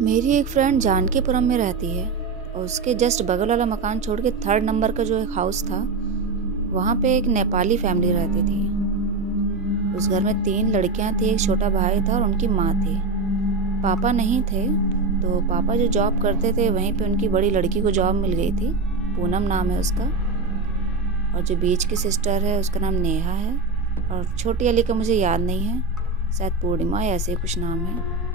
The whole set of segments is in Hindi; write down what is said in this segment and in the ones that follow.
मेरी एक फ्रेंड जानकीपुरम में रहती है और उसके जस्ट बगल वाला मकान छोड़ के 3rd नंबर का जो एक हाउस था वहाँ पे एक नेपाली फैमिली रहती थी। उस घर में 3 लड़कियाँ थी, एक छोटा भाई था और उनकी माँ थी। पापा नहीं थे तो पापा जो जॉब करते थे वहीं पे उनकी बड़ी लड़की को जॉब मिल गई थी, पूनम नाम है उसका। और जो बीच की सिस्टर है उसका नाम नेहा है और छोटी वाली का मुझे याद नहीं है, शायद पूर्णिमा या ऐसे ही कुछ नाम है।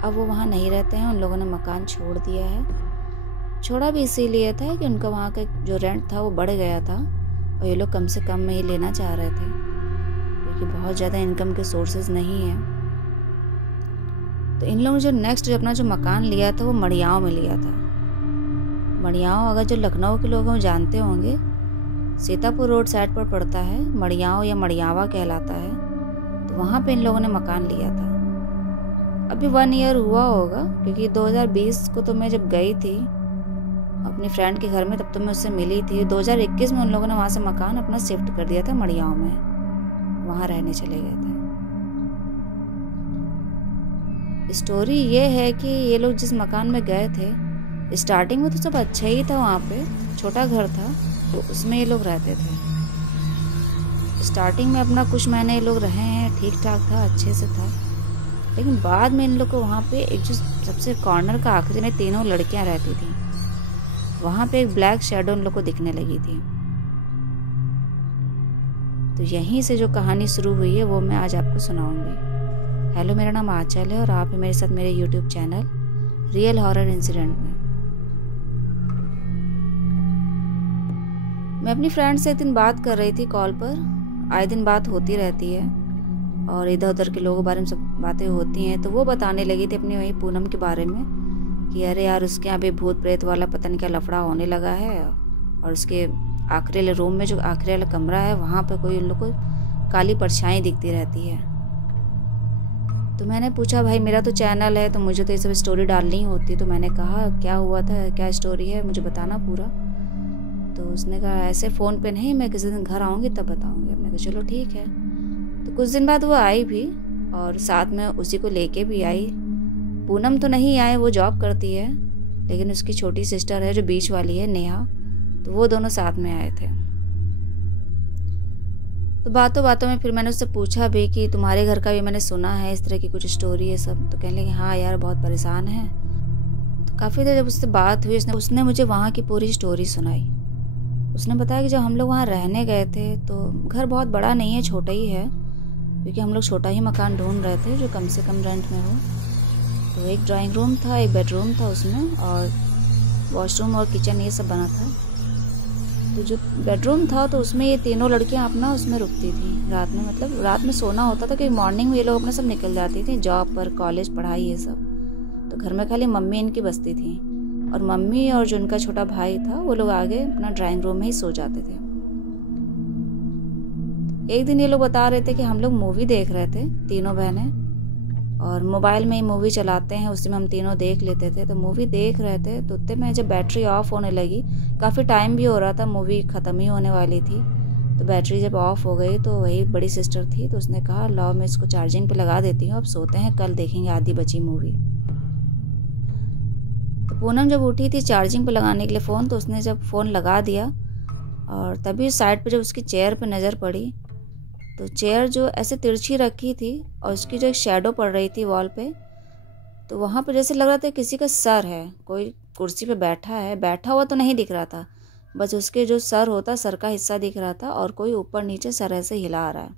अब वो वहाँ नहीं रहते हैं, उन लोगों ने मकान छोड़ दिया है। छोड़ा भी इसीलिए था कि उनका वहाँ का जो रेंट था वो बढ़ गया था और ये लोग कम से कम में ही लेना चाह रहे थे क्योंकि बहुत ज़्यादा इनकम के सोर्सेज नहीं हैं। तो इन लोगों ने जो नेक्स्ट जो अपना जो मकान लिया था वो मड़ियाँव में लिया था। मड़ियाँव अगर जो लखनऊ के लोग हैं वो जानते होंगे, सीतापुर रोड साइड पर पड़ता है। मड़ियाँव या मड़ियावा कहलाता है। तो वहाँ पे इन लोगों ने मकान लिया था। अभी 1 ईयर हुआ होगा क्योंकि 2020 को तो मैं जब गई थी अपनी फ्रेंड के घर में तब तो मैं उससे मिली थी। 2021 में उन लोगों ने वहाँ से मकान अपना शिफ्ट कर दिया था मड़ियाँव में, वहाँ रहने चले गए थे। स्टोरी ये है कि ये लोग जिस मकान में गए थे स्टार्टिंग में तो सब अच्छा ही था, वहाँ पे छोटा घर था तो उसमें ये लोग रहते थे। स्टार्टिंग में अपना कुछ महीने ये लोग रहे हैं, ठीक ठाक था, अच्छे से था। लेकिन बाद में इन लोग को वहाँ पे एक जो सबसे कॉर्नर का आखिरी में 3 लड़कियां रहती थी, वहाँ पे एक ब्लैक शैडो उन लोग को दिखने लगी थी। तो यहीं से जो कहानी शुरू हुई है वो मैं आज आपको सुनाऊंगी। हेलो, मेरा नाम आंचल है और आप हैं मेरे साथ मेरे YouTube channel real horror incident में। मैं अपनी फ्रेंड से एक दिन बात कर रही थी कॉल पर, आए दिन बात होती रहती है और इधर उधर के लोगों के बारे में सब बातें होती हैं। तो वो बताने लगी थी अपनी वही पूनम के बारे में कि अरे यार उसके यहाँ पे भूत प्रेत वाला पता नहीं क्या लफड़ा होने लगा है और उसके आखिरी वाले रूम में जो आखिरी वाला कमरा है वहाँ पे कोई उन लोग को काली परछाई दिखती रहती है। तो मैंने पूछा भाई मेरा तो चैनल है तो मुझे तो ये सब स्टोरी डालनी होती। तो मैंने कहा क्या हुआ था, क्या स्टोरी है, मुझे बताना पूरा। तो उसने कहा ऐसे फ़ोन पे नहीं, मैं किसी दिन घर आऊँगी तब बताऊँगी। मैंने कहा चलो ठीक है। तो कुछ दिन बाद वो आई भी और साथ में उसी को लेके भी आई। पूनम तो नहीं आए, वो जॉब करती है, लेकिन उसकी छोटी सिस्टर है जो बीच वाली है नेहा, तो वो दोनों साथ में आए थे। तो बातों बातों में फिर मैंने उससे पूछा भी कि तुम्हारे घर का भी मैंने सुना है इस तरह की कुछ स्टोरी है सब। तो कहने लगे हाँ यार बहुत परेशान है। तो काफ़ी देर जब उससे बात हुई उसने मुझे वहाँ की पूरी स्टोरी सुनाई। उसने बताया कि जब हम लोग वहाँ रहने गए थे तो घर बहुत बड़ा नहीं है, छोटा ही है क्योंकि हम लोग छोटा ही मकान ढूंढ रहे थे जो कम से कम रेंट में हो। तो एक ड्राइंग रूम था, एक बेडरूम था उसमें और वॉशरूम और किचन ये सब बना था। तो जो बेडरूम था तो उसमें ये 3 लड़कियां अपना उसमें रुकती थी रात में, मतलब रात में सोना होता था क्योंकि मॉर्निंग में ये लोग अपना सब निकल जाती थी जॉब पर, कॉलेज, पढ़ाई ये सब। तो घर में खाली मम्मी इनकी बसती थी और मम्मी और जो उनका छोटा भाई था वो लोग आगे अपना ड्राइंग रूम में ही सो जाते थे। एक दिन ये लोग बता रहे थे कि हम लोग मूवी देख रहे थे 3 बहनें और मोबाइल में ही मूवी चलाते हैं, उसी में हम तीनों देख लेते थे। तो मूवी देख रहे थे तो उतने में जब बैटरी ऑफ होने लगी, काफ़ी टाइम भी हो रहा था, मूवी ख़त्म ही होने वाली थी। तो बैटरी जब ऑफ हो गई तो वही बड़ी सिस्टर थी तो उसने कहा लाओ मैं इसको चार्जिंग पे लगा देती हूँ, अब सोते हैं, कल देखेंगे आधी बची मूवी। तो पूनम जब उठी थी चार्जिंग पे लगाने के लिए फ़ोन, तो उसने जब फ़ोन लगा दिया और तभी साइड पे जब उसकी चेयर पे नज़र पड़ी तो चेयर जो ऐसे तिरछी रखी थी और उसकी जो एक शैडो पड़ रही थी वॉल पे, तो वहाँ पे जैसे लग रहा था किसी का सर है, कोई कुर्सी पे बैठा है, बैठा हुआ तो नहीं दिख रहा था, बस उसके जो सर होता सर का हिस्सा दिख रहा था और कोई ऊपर नीचे सर ऐसे हिला रहा है।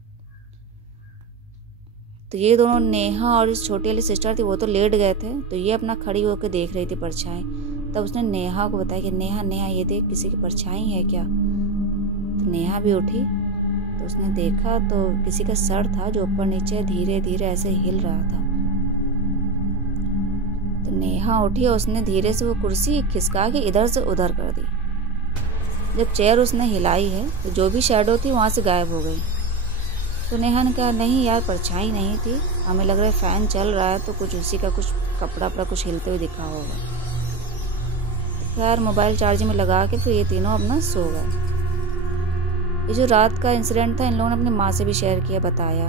तो ये दोनों नेहा और इस छोटी वाली सिस्टर थी वो तो लेट गए थे, तो ये अपना खड़ी होकर देख रही थी परछाई। तब उसने नेहा को बताया कि नेहा नेहा ये देख किसी की परछाई है क्या। तो नेहा भी उठी तो उसने देखा तो किसी का सर था जो ऊपर नीचे धीरे धीरे ऐसे हिल रहा था। तो नेहा उठी और उसने धीरे से वो कुर्सी खिसका के इधर से उधर कर दी। जब चेयर उसने हिलाई है तो जो भी शैडो थी वहाँ से गायब हो गई। तो नेहा ने कहा नहीं यार परछाई नहीं थी, हमें लग रहा है फ़ैन चल रहा है तो कुछ उसी का कुछ कपड़ा वपड़ा कुछ हिलते हुए दिखा होगा। खैर मोबाइल चार्जिंग में लगा के फिर ये तीनों अपना सो गए। ये जो रात का इंसिडेंट था इन लोगों ने अपनी माँ से भी शेयर किया, बताया।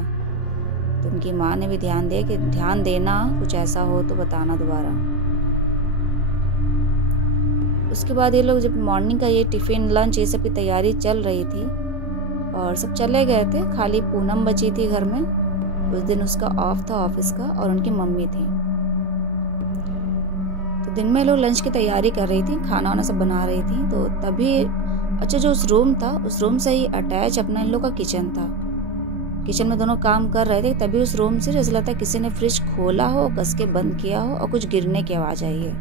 तो उनकी माँ ने भी ध्यान दिया कि ध्यान देना, कुछ ऐसा हो तो बताना दोबारा। उसके बाद ये लोग जब मॉर्निंग का ये टिफ़िन लंच ये सब की तैयारी चल रही थी और सब चले गए थे, खाली पूनम बची थी घर में। उस दिन उसका ऑफ था ऑफिस का और उनकी मम्मी थी। तो दिन में लोग लंच की तैयारी कर रही थी, खाना वाना सब बना रही थी। तो तभी अच्छा जो उस रूम था, उस रूम से ही अटैच अपना इन लोग का किचन था। किचन में दोनों काम कर रहे थे, तभी उस रूम से जैसे लगता है किसी ने फ्रिज खोला हो, कस के बंद किया हो और कुछ गिरने की आवाज़ आई है।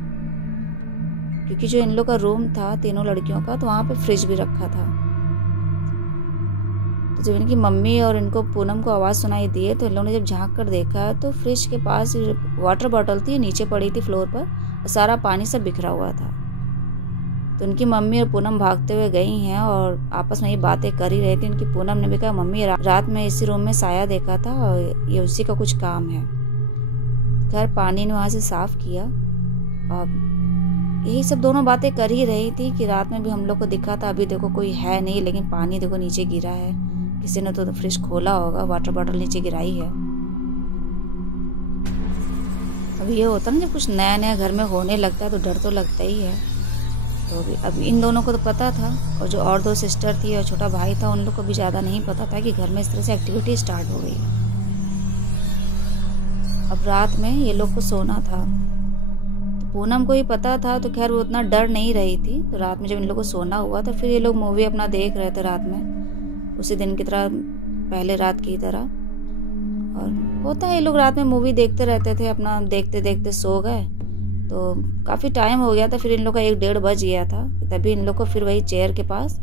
क्योंकि जो इन लोग का रूम था तीनों लड़कियों का, तो वहाँ पे फ्रिज भी रखा था। तो जब इनकी मम्मी और इनको पूनम को आवाज़ सुनाई दी है, तो इन लोगों ने जब झांक कर देखा तो फ्रिज के पास वाटर बॉटल थी, नीचे पड़ी थी फ्लोर पर और सारा पानी सब बिखरा हुआ था। तो उनकी मम्मी और पूनम भागते हुए गई हैं और आपस में ये बातें कर ही रही थी। उनकी पूनम ने भी कहा, मम्मी रात में इसी रूम में साया देखा था और ये उसी का कुछ काम है। खैर पानी ने वहाँ से साफ किया और यही सब दोनों बातें कर ही रही थी कि रात में भी हम लोग को दिखा था, अभी देखो कोई है नहीं, लेकिन पानी देखो नीचे गिरा है, किसी ने तो फ्रिज खोला होगा, वाटर बॉटल नीचे गिराई है। अब ये होता ना जब कुछ नया नया घर में होने लगता है तो डर तो लगता ही है। तो अब इन दोनों को तो पता था और जो और 2 सिस्टर थी और छोटा भाई था, उन लोग को भी ज़्यादा नहीं पता था कि घर में इस तरह से एक्टिविटी स्टार्ट हो गई। अब रात में ये लोग को सोना था, तो पूनम को ही पता था, तो खैर वो उतना डर नहीं रही थी। तो रात में जब इन लोग को सोना हुआ तो फिर ये लोग मूवी अपना देख रहे थे रात में, उसी दिन की तरह, पहले रात की तरह। और होता है ये लोग रात में मूवी देखते रहते थे, अपना देखते देखते सो गए। तो काफ़ी टाइम हो गया था, फिर इन लोग का 1-1:30 बज गया था। तभी इन लोग को फिर वही चेयर के पास,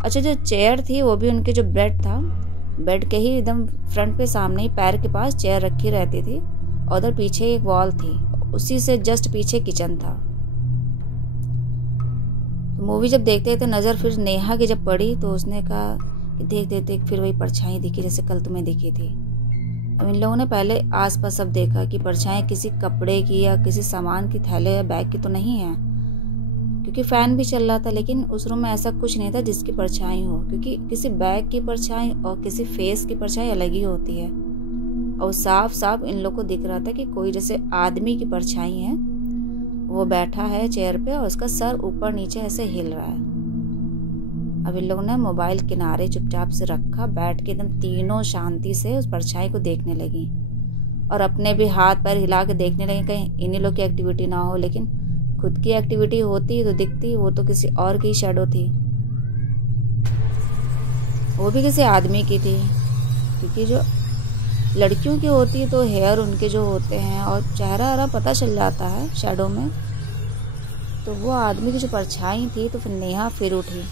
अच्छा जो चेयर थी वो भी उनके जो बेड था, बेड के ही एकदम फ्रंट पे सामने ही पैर के पास चेयर रखी रहती थी और उधर पीछे एक वॉल थी, उसी से जस्ट पीछे किचन था। तो मूवी जब देखते थे नज़र फिर नेहा की जब पड़ी तो उसने कहा कि देख देख देख, फिर वही परछाई दिखी जैसे कल तुम्हें दिखी थी। अब इन लोगों ने पहले आसपास सब देखा कि परछाई किसी कपड़े की या किसी सामान की, थैले या बैग की तो नहीं है, क्योंकि फ़ैन भी चल रहा था। लेकिन उस रूम में ऐसा कुछ नहीं था जिसकी परछाई हो, क्योंकि किसी बैग की परछाई और किसी फेस की परछाई अलग ही होती है। और साफ साफ इन लोग को दिख रहा था कि कोई जैसे आदमी की परछाई है, वो बैठा है चेयर पे और उसका सर ऊपर नीचे ऐसे हिल रहा है। अब इन लोगों ने मोबाइल किनारे चुपचाप से रखा, बैठ के एकदम तीनों शांति से उस परछाई को देखने लगी और अपने भी हाथ पैर हिला के देखने लगी कहीं इन्हीं लोग की एक्टिविटी ना हो। लेकिन खुद की एक्टिविटी होती तो दिखती, वो तो किसी और की शैडो थी, वो भी किसी आदमी की थी। क्योंकि जो लड़कियों की होती है तो हेयर उनके जो होते हैं और चेहरा वहरा पता चल जाता है शैडो में। तो वो आदमी की जो परछाई थी, तो फिर नेहा फिर उठी,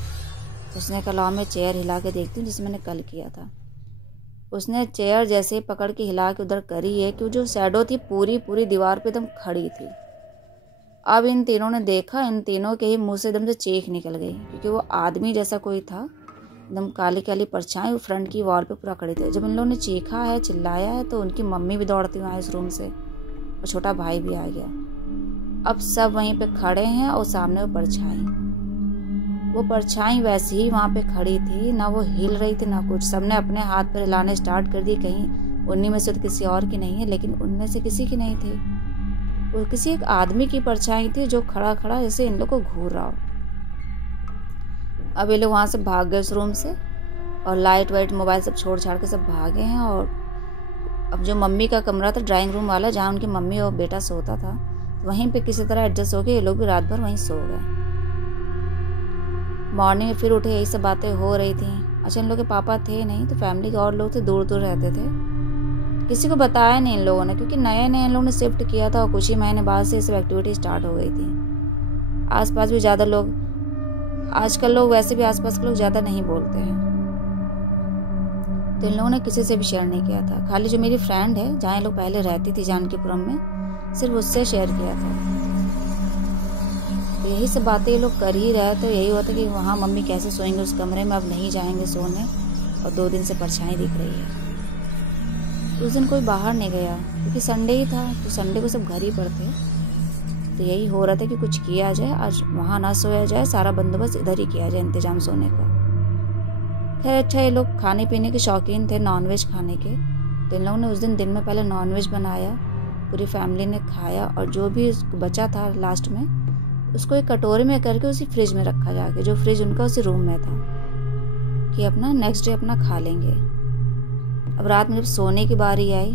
उसने कहा मैं चेयर हिला के देखती हूँ जिसे मैंने कल किया था। उसने चेयर जैसे पकड़ के हिला के उधर करी है कि जो शैडो थी पूरी पूरी दीवार पे एकदम खड़ी थी। अब इन तीनों ने देखा, इन तीनों के ही मुंह से एकदम से चीख निकल गई, क्योंकि वो आदमी जैसा कोई था, एकदम काली काली परछाई फ्रंट की वॉल पे पूरा खड़ी थी। जब इन लोगों ने चीखा है, चिल्लाया है, तो उनकी मम्मी भी दौड़ती हुई आई इस रूम से और छोटा भाई भी आ गया। अब सब वहीं पे खड़े हैं और सामने वो परछाई वैसे ही वहाँ पे खड़ी थी, ना वो हिल रही थी ना कुछ। सबने अपने हाथ पर हिलाने स्टार्ट कर दी, कहीं उन्हीं में से तो किसी और की नहीं है, लेकिन उनमें से किसी की नहीं थी। वो किसी एक आदमी की परछाई थी जो खड़ा खड़ा जैसे इन लोग को घूर रहा हो। अब ये लोग वहाँ से भाग गए उस रूम से और लाइट वाइट मोबाइल सब छोड़ छाड़ के सब भागे हैं। और अब जो मम्मी का कमरा था ड्राइंग रूम वाला, जहाँ उनकी मम्मी और बेटा सोता था, वहीं पे किसी तरह एडजस्ट हो गए, ये लोग भी रात भर वहीं सो गए। मॉर्निंग में फिर उठे, यही सब बातें हो रही थी। अच्छा इन लोग के पापा थे नहीं, तो फैमिली के और लोग थे, दूर दूर रहते थे, किसी को बताया नहीं इन लोगों ने, क्योंकि नए नए इन लोगों ने शिफ्ट किया था और कुछ ही महीने बाद से ये सब एक्टिविटी स्टार्ट हो गई थी। आसपास भी ज़्यादा लोग, आजकल लोग वैसे भी आसपास के लोग ज़्यादा नहीं बोलते हैं, तो इन लोगों ने किसी से भी शेयर नहीं किया था। खाली जो मेरी फ्रेंड है जहाँ ये लोग पहले रहती थी जानकीपुरम में, सिर्फ उससे शेयर किया था। यही सब बातें ये लोग कर ही रहे थे। यही होता कि वहाँ मम्मी कैसे सोएंगे उस कमरे में, अब नहीं जाएंगे सोने, और 2 दिन से परछाई दिख रही है। उस दिन कोई बाहर नहीं गया क्योंकि संडे ही था, तो संडे को सब घर ही पर थे। तो यही हो रहा था कि कुछ किया जाए, आज वहाँ ना सोया जाए, सारा बंदोबस्त इधर ही किया जाए, इंतजाम सोने का। खैर अच्छा, ये लोग खाने पीने के शौकीन थे, नॉनवेज खाने के, तो इन लोगों ने उस दिन में पहले नॉनवेज बनाया, पूरी फैमिली ने खाया, और जो भी बचा था लास्ट में उसको एक कटोरे में करके उसी फ्रिज में रखा जाके, जो फ्रिज उनका उसी रूम में था, कि अपना नेक्स्ट डे अपना खा लेंगे। अब रात में जब सोने की बारी आई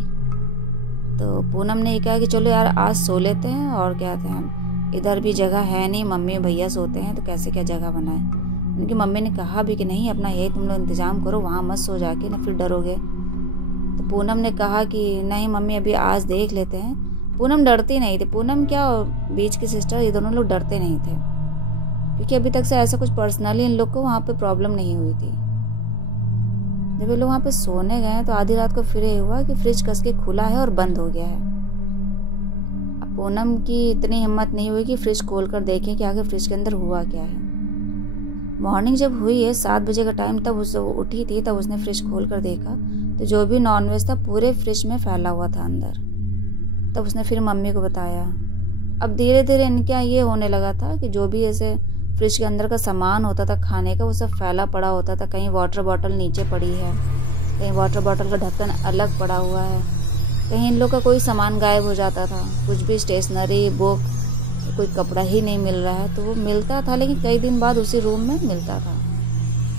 तो पूनम ने कहा कि चलो यार आज सो लेते हैं, और क्या थे हम इधर भी जगह है नहीं, मम्मी भैया सोते हैं तो कैसे क्या जगह बनाए। उनकी मम्मी ने कहा भी कि नहीं अपना यही तुम लोग इंतज़ाम करो, वहाँ मत सो जाके ना फिर डरोगे। तो पूनम ने कहा कि नहीं मम्मी अभी आज देख लेते हैं। पूनम डरती नहीं थी, पूनम क्या बीच की सिस्टर, ये दोनों लोग डरते नहीं थे, क्योंकि अभी तक से ऐसा कुछ पर्सनली इन लोग को वहाँ पे प्रॉब्लम नहीं हुई थी। जब ये लोग वहाँ पे सोने गए तो आधी रात को फिर ये हुआ कि फ्रिज कस के खुला है और बंद हो गया है। अब पूनम की इतनी हिम्मत नहीं हुई कि फ्रिज खोल कर देखें कि आगे फ्रिज के अंदर हुआ क्या है। मॉर्निंग जब हुई है 7 बजे का टाइम, तब उस उठी थी, तब उसने फ्रिज खोल कर देखा तो जो भी नॉनवेज था पूरे फ्रिज में फैला हुआ था अंदर। तब उसने फिर मम्मी को बताया। अब धीरे धीरे इनके यहाँ ये होने लगा था कि जो भी ऐसे फ्रिज के अंदर का सामान होता था खाने का वो सब फैला पड़ा होता था। कहीं वाटर बॉटल नीचे पड़ी है, कहीं वाटर बॉटल का ढक्कन अलग पड़ा हुआ है, कहीं इन लोग का कोई सामान गायब हो जाता था, कुछ भी स्टेशनरी बुक कोई कपड़ा ही नहीं मिल रहा है। तो वो मिलता था लेकिन कई दिन बाद उसी रूम में मिलता था।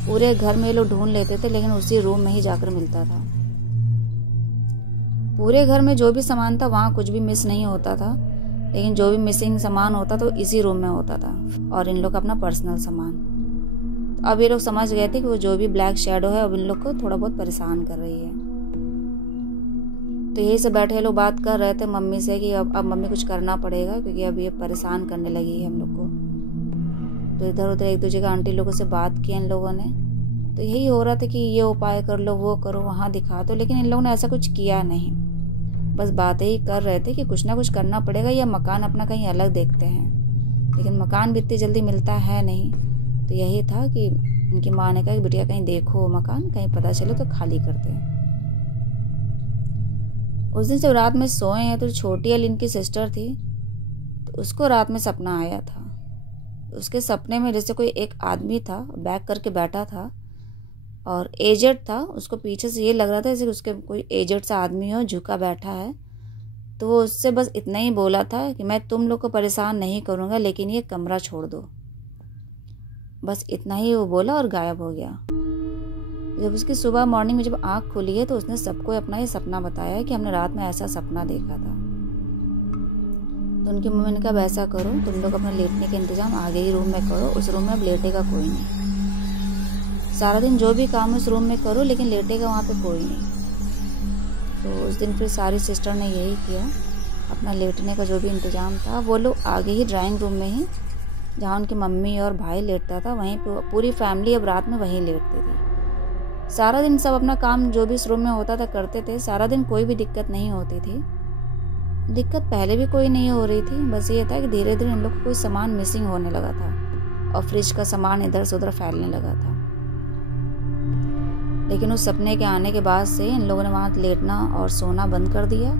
पूरे घर में ये लोग ढूंढ लेते थे लेकिन उसी रूम में ही जाकर मिलता था। पूरे घर में जो भी सामान था वहाँ कुछ भी मिस नहीं होता था, लेकिन जो भी मिसिंग सामान होता तो इसी रूम में होता था, और इन लोग का अपना पर्सनल सामान। तो अब ये लोग समझ गए थे कि वो जो भी ब्लैक शैडो है अब इन लोग को थोड़ा बहुत परेशान कर रही है। तो यही से बैठे लोग बात कर रहे थे मम्मी से कि अब मम्मी कुछ करना पड़ेगा, क्योंकि अब ये परेशान करने लगी है हम लोग को। तो इधर उधर एक दूसरे का आंटी लोगों से बात की इन लोगों ने, तो यही हो रहा था कि ये उपाय कर लो, वो करो, वहाँ दिखा दो, लेकिन इन लोगों ने ऐसा कुछ किया नहीं। बस बातें ही कर रहे थे कि कुछ ना कुछ करना पड़ेगा या मकान अपना कहीं अलग देखते हैं, लेकिन मकान भी इतनी जल्दी मिलता है नहीं। तो यही था कि उनकी माँ ने कहा कि बिटिया कहीं देखो मकान, कहीं पता चले तो खाली करते हैं। उस दिन जब रात में सोए हैं तो छोटी वाली इनकी सिस्टर थी, तो उसको रात में सपना आया था। उसके सपने में जैसे कोई एक आदमी था बैक करके बैठा था और एजेड था। उसको पीछे से ये लग रहा था जैसे उसके कोई एजेड सा आदमी हो झुका बैठा है। तो वो उससे बस इतना ही बोला था कि मैं तुम लोग को परेशान नहीं करूँगा, लेकिन ये कमरा छोड़ दो। बस इतना ही वो बोला और गायब हो गया। जब उसकी सुबह मॉर्निंग में जब आँख खुली है तो उसने सबको अपना ये सपना बताया कि हमने रात में ऐसा सपना देखा था। तो उनकी मम्मी ने कहा ऐसा करो, तुम लोग अपना लेटने का इंतजाम आगे ही रूम में करो, उस रूम में अब लेटेगा कोई नहीं। सारा दिन जो भी काम है उस रूम में करो, लेकिन लेटेगा वहाँ पे कोई नहीं। तो उस दिन फिर सारी सिस्टर ने यही किया, अपना लेटने का जो भी इंतज़ाम था वो लोग आगे ही ड्राइंग रूम में ही, जहाँ उनकी मम्मी और भाई लेटता था, वहीं पे पूरी फैमिली अब रात में वहीं लेटती थी। सारा दिन सब अपना काम जो भी इस रूम में होता था करते थे। सारा दिन कोई भी दिक्कत नहीं होती थी। दिक्कत पहले भी कोई नहीं हो रही थी, बस ये था कि धीरे धीरे इन लोग को कोई सामान मिसिंग होने लगा था और फ्रिज का सामान इधर से उधर फैलने लगा था। लेकिन उस सपने के आने के बाद से इन लोगों ने वहाँ लेटना और सोना बंद कर दिया,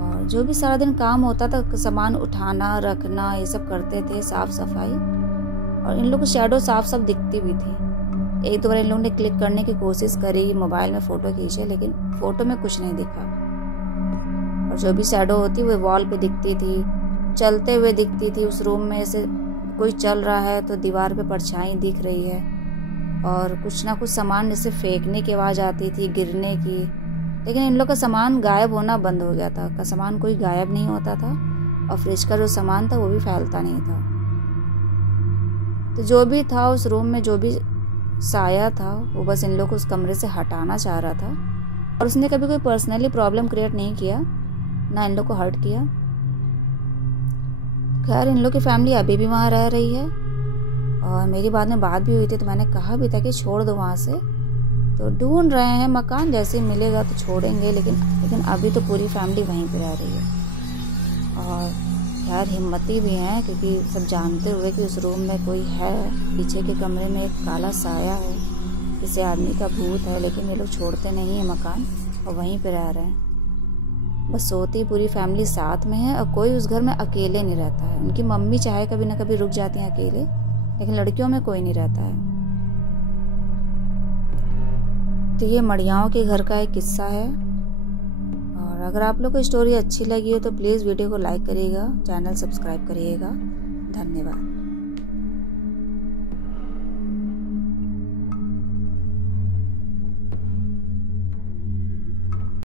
और जो भी सारा दिन काम होता था सामान उठाना रखना ये सब करते थे, साफ सफाई। और इन लोगों को शैडो साफ साफ दिखती भी थी। एक दो बार इन लोगों ने क्लिक करने की कोशिश करी, मोबाइल में फ़ोटो खींचे, लेकिन फ़ोटो में कुछ नहीं दिखा। और जो भी शैडो होती वो वॉल पे दिखती थी, चलते हुए दिखती थी। उस रूम में से कोई चल रहा है तो दीवार पे परछाई दिख रही है, और कुछ ना कुछ सामान जैसे फेंकने की आवाज़ आती थी, गिरने की। लेकिन इन लोग का सामान गायब होना बंद हो गया था। का सामान कोई गायब नहीं होता था, और फ्रिज का जो सामान था वो भी फैलता नहीं था। तो जो भी था उस रूम में, जो भी साया था, वो बस इन लोग को उस कमरे से हटाना चाह रहा था। और उसने कभी कोई पर्सनली प्रॉब्लम क्रिएट नहीं किया, ना इन लोग को हर्ट किया। खैर इन लोग की फैमिली अभी भी वहाँ रह रही है, और मेरी बाद में बात भी हुई थी तो मैंने कहा भी था कि छोड़ दो वहाँ से। तो ढूंढ रहे हैं मकान, जैसे मिलेगा तो छोड़ेंगे, लेकिन अभी तो पूरी फैमिली वहीं पे रह रही है। और खैर हिम्मती भी हैं, क्योंकि सब जानते हुए कि उस रूम में कोई है, पीछे के कमरे में एक काला साया है, किसी आदमी का भूत है, लेकिन ये लोग छोड़ते नहीं है मकान और वहीं पे रह रहे हैं। बस सोती पूरी फैमिली साथ में है, और कोई उस घर में अकेले नहीं रहता है। उनकी मम्मी चाहे कभी ना कभी रुक जाती हैं अकेले, लेकिन लड़कियों में कोई नहीं रहता है। तो ये मड़ियाओं के घर का एक किस्सा है, और अगर आप लोग को स्टोरी अच्छी लगी हो तो प्लीज़ वीडियो को लाइक करिएगा, चैनल सब्सक्राइब करिएगा। धन्यवाद।